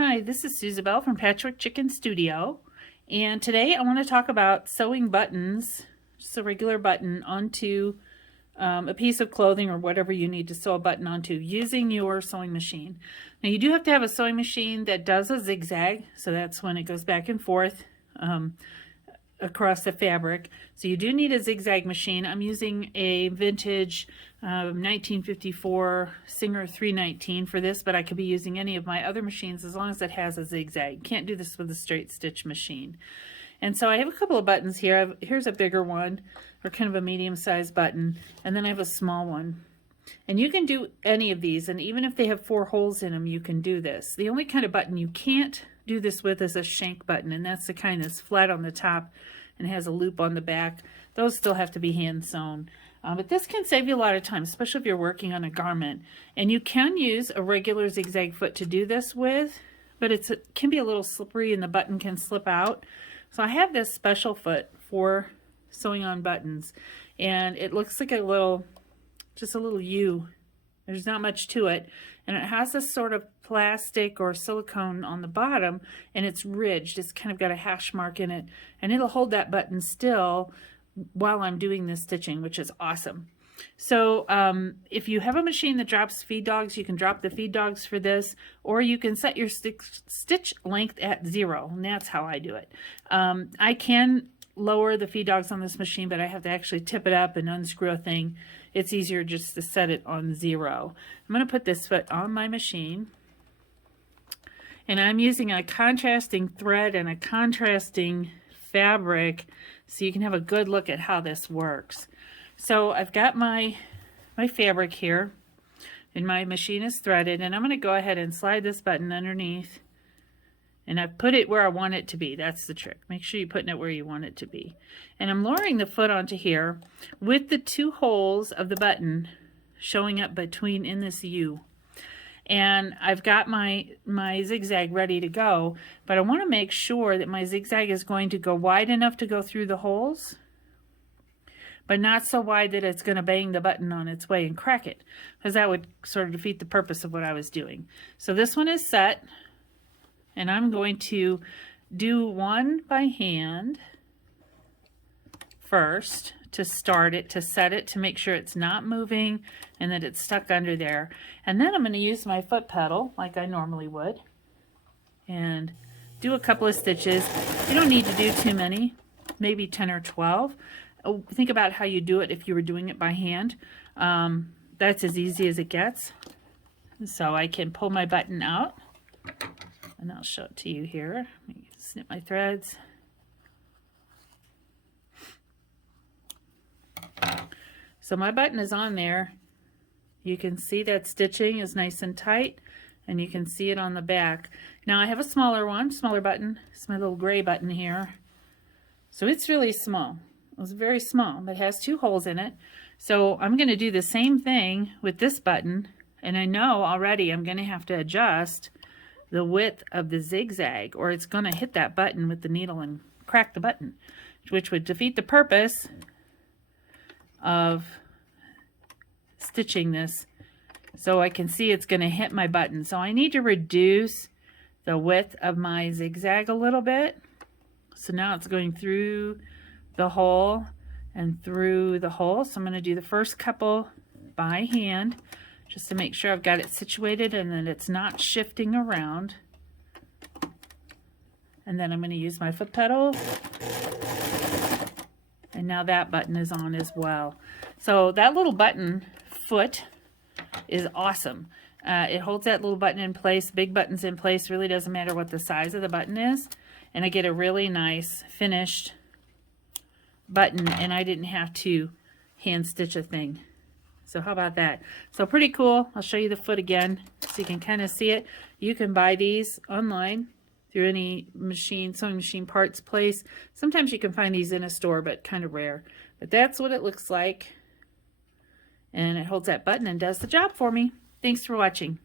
Hi, this is Suzabelle from Patchwork Chicken Studio, and today I want to talk about sewing buttons, just a regular button, onto a piece of clothing or whatever you need to sew a button onto using your sewing machine. Now you do have to have a sewing machine that does a zigzag, so that's when it goes back and forth across the fabric. So you do need a zigzag machine. I'm using a vintage 1954 Singer 319 for this, but I could be using any of my other machines as long as it has a zigzag. Can't do this with a straight stitch machine. And so I have a couple of buttons here. Here's a bigger one, or kind of a medium-sized button, and then I have a small one. And you can do any of these, and even if they have 4 holes in them, you can do this. The only kind of button you can't do this with is a shank button, and that's the kind that's flat on the top and has a loop on the back. Those still have to be hand sewn. But this can save you a lot of time, especially if you're working on a garment. And you can use a regular zigzag foot to do this with, but it can be a little slippery and the button can slip out. So I have this special foot for sewing on buttons, and it looks like just a little U. There's not much to it, and it has this sort of plastic or silicone on the bottom, and it's ridged. It's kind of got a hash mark in it, and it'll hold that button still while I'm doing this stitching, which is awesome. So if you have a machine that drops feed dogs, you can drop the feed dogs for this, or you can set your stitch length at 0, and that's how I do it. I can lower the feed dogs on this machine, but I have to actually tip it up and unscrew a thing. It's easier just to set it on 0. I'm going to put this foot on my machine, and I'm using a contrasting thread and a contrasting fabric so you can have a good look at how this works. So I've got my fabric here, and my machine is threaded, and I'm going to go ahead and slide this button underneath, and I've put it where I want it to be. That's the trick. Make sure you're putting it where you want it to be. And I'm lowering the foot onto here with the 2 holes of the button showing up between in this U. And I've got my zigzag ready to go, but I want to make sure that my zigzag is going to go wide enough to go through the holes, but not so wide that it's going to bang the button on its way and crack it, because that would sort of defeat the purpose of what I was doing. So this one is set, and I'm going to do one by hand first to start it, to set it, to make sure it's not moving and that it's stuck under there. And then I'm going to use my foot pedal like I normally would and do a couple of stitches. You don't need to do too many, maybe 10 or 12. Think about how you do it if you were doing it by hand. That's as easy as it gets. So I can pull my button out, and I'll show it to you here. Let me snip my threads. So my button is on there. You can see that stitching is nice and tight, and you can see it on the back. Now I have a smaller button. It's my little gray button here. So it's really small. It's very small, but it has 2 holes in it. So I'm going to do the same thing with this button, and I know already I'm going to have to adjust the width of the zigzag, or it's going to hit that button with the needle and crack the button, which would defeat the purpose of stitching this. So I can see it's going to hit my button. So I need to reduce the width of my zigzag a little bit. So now it's going through the hole and through the hole. So I'm going to do the first couple by hand just to make sure I've got it situated and that it's not shifting around. And then I'm going to use my foot pedal. And now that button is on as well. So that little button foot is awesome. It holds that little button in place. Big button's in place. Really doesn't matter what the size of the button is. And I get a really nice finished button, and I didn't have to hand stitch a thing. So how about that? So pretty cool. I'll show you the foot again so you can kind of see it. You can buy these online through any sewing machine parts place. Sometimes you can find these in a store, but kind of rare. But that's what it looks like. And it holds that button and does the job for me. Thanks for watching.